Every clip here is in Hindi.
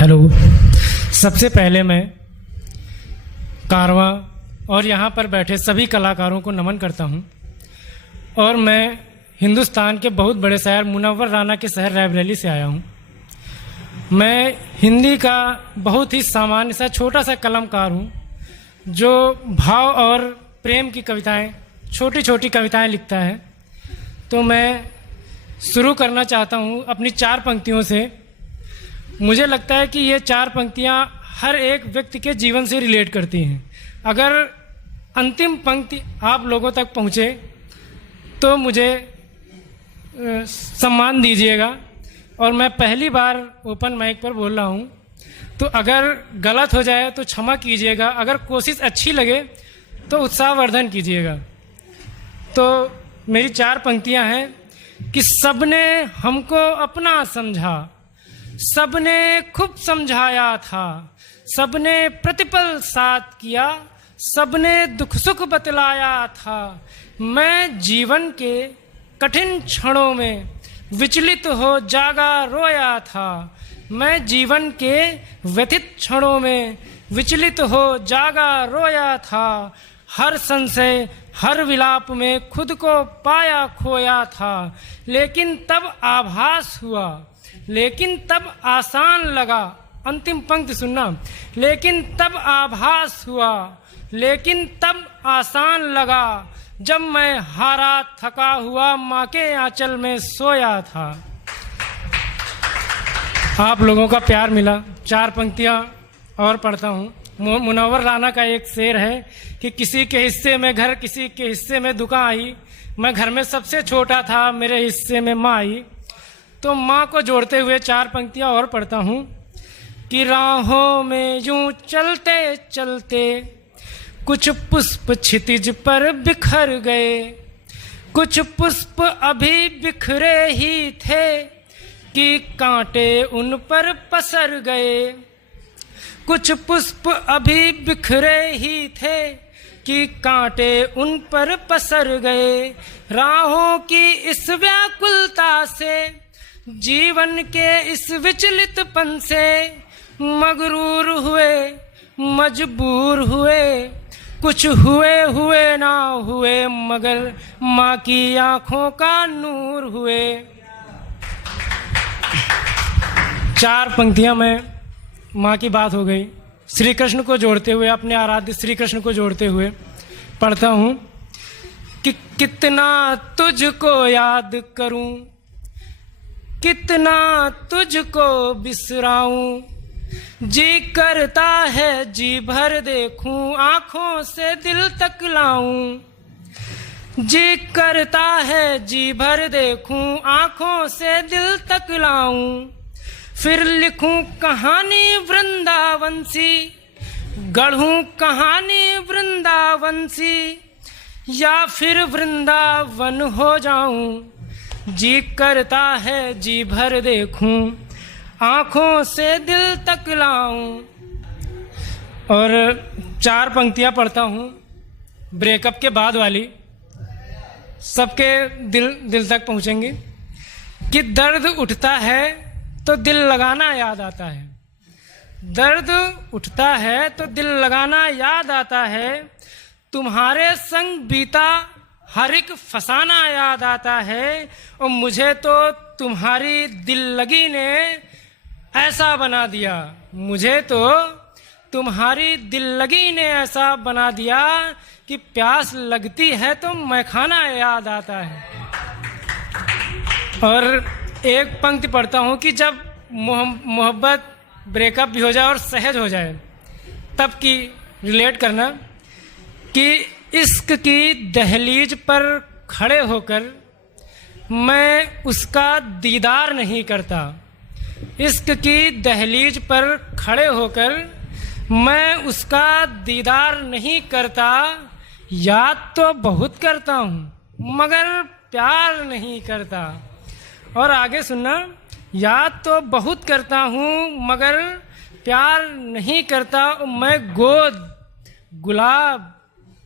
हेलो। सबसे पहले मैं कारवां और यहाँ पर बैठे सभी कलाकारों को नमन करता हूँ। और मैं हिंदुस्तान के बहुत बड़े शहर मुनव्वर राना के शहर रायबरेली से आया हूँ। मैं हिंदी का बहुत ही सामान्य सा छोटा सा कलमकार हूँ जो भाव और प्रेम की कविताएं, छोटी छोटी कविताएं लिखता है। तो मैं शुरू करना चाहता हूँ अपनी 4 पंक्तियों से। मुझे लगता है कि ये 4 पंक्तियाँ हर एक व्यक्ति के जीवन से रिलेट करती हैं। अगर अंतिम पंक्ति आप लोगों तक पहुँचे तो मुझे सम्मान दीजिएगा। और मैं पहली बार ओपन माइक पर बोल रहा हूँ, तो अगर गलत हो जाए तो क्षमा कीजिएगा। अगर कोशिश अच्छी लगे तो उत्साहवर्धन कीजिएगा। तो मेरी 4 पंक्तियाँ हैं कि सबने हमको अपना समझा, सबने खूब समझाया था, सबने प्रतिपल साथ किया, सबने दुख सुख बतलाया था। मैं जीवन के कठिन क्षणों में विचलित हो जागा रोया था। मैं जीवन के व्यथित क्षणों में विचलित हो जागा रोया था। हर संशय हर विलाप में खुद को पाया खोया था। लेकिन तब आभास हुआ, लेकिन तब आसान लगा। अंतिम पंक्ति सुनना। लेकिन तब आभास हुआ, लेकिन तब आसान लगा, जब मैं हारा थका हुआ माँ के आंचल में सोया था। आप लोगों का प्यार मिला। 4 पंक्तियाँ और पढ़ता हूँ। मुनव्वर राना का एक शेर है कि किसी के हिस्से में घर, किसी के हिस्से में दुकान आई। मैं घर में सबसे छोटा था, मेरे हिस्से में माँ आई। तो माँ को जोड़ते हुए 4 पंक्तियाँ और पढ़ता हूँ कि राहों में यूं चलते चलते कुछ पुष्प क्षितिज पर बिखर गए, कुछ पुष्प अभी बिखरे ही थे कि कांटे उन पर पसर गए। कुछ पुष्प अभी बिखरे ही थे कि कांटे उन पर पसर गए। राहों की इस व्याकुलता से, जीवन के इस विचलितपन से मगरूर हुए, मजबूर हुए, कुछ हुए हुए ना हुए, मगर माँ की आंखों का नूर हुए। 4 पंक्तियां में माँ की बात हो गई। श्री कृष्ण को जोड़ते हुए, अपने आराध्य श्री कृष्ण को जोड़ते हुए पढ़ता हूँ कि कितना तुझको याद करूं, कितना तुझको बिसराऊं, जी करता है जी भर देखूं, आंखों से दिल तक लाऊं। जी करता है जी भर देखूं, आंखों से दिल तक लाऊं। फिर लिखूं कहानी वृंदावन सी, गढ़ूं कहानी वृंदावन सी, या फिर वृंदावन हो जाऊं। जी करता है जी भर देखूं, आंखों से दिल तक लाऊं। और 4 पंक्तियां पढ़ता हूँ ब्रेकअप के बाद वाली, सबके दिल तक पहुँचेंगी कि दर्द उठता है तो दिल लगाना याद आता है। दर्द उठता है तो दिल लगाना याद आता है। तुम्हारे संग बीता हर एक फसाना याद आता है। और मुझे तो तुम्हारी दिल लगी ने ऐसा बना दिया, मुझे तो तुम्हारी दिल लगी ने ऐसा बना दिया कि प्यास लगती है तो मैखाना याद आता है। और एक पंक्ति पढ़ता हूँ कि जब मोहब्बत ब्रेकअप भी हो जाए और सहज हो जाए, तब की रिलेट करना कि इश्क की दहलीज पर खड़े होकर मैं उसका दीदार नहीं करता। इश्क की दहलीज पर खड़े होकर मैं उसका दीदार नहीं करता। याद तो बहुत करता हूँ मगर प्यार नहीं करता। और आगे सुनना, याद तो बहुत करता हूँ मगर प्यार नहीं करता। मैं गोद गुलाब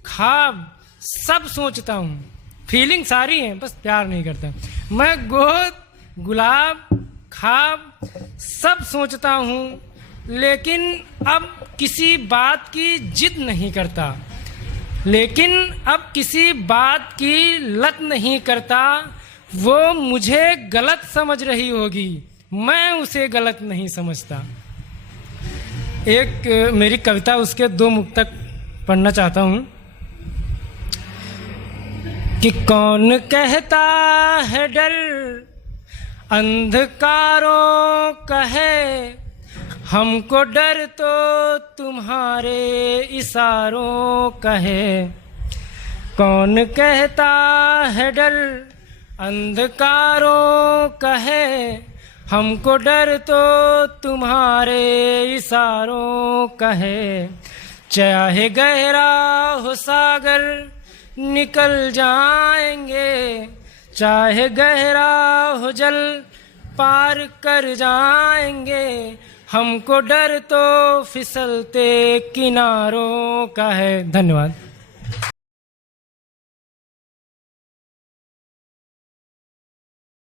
ख्वाब सब सोचता हूँ, फीलिंग सारी है, बस प्यार नहीं करता। मैं गोद गुलाब ख्वाब सब सोचता हूँ, लेकिन अब किसी बात की जिद नहीं करता, लेकिन अब किसी बात की लत नहीं करता। वो मुझे गलत समझ रही होगी, मैं उसे गलत नहीं समझता। एक मेरी कविता, उसके 2 मुक्तक पढ़ना चाहता हूँ कि कौन कहता है डर अंधकारों का है, हमको डर तो तुम्हारे इशारों का है। कौन कहता है डर अंधकारों का है, हमको डर तो तुम्हारे इशारों का है। चाहे गहरा हो सागर निकल जाएंगे, चाहे गहरा हो जल पार कर जाएंगे, हमको डर तो फिसलते किनारों का है। धन्यवाद।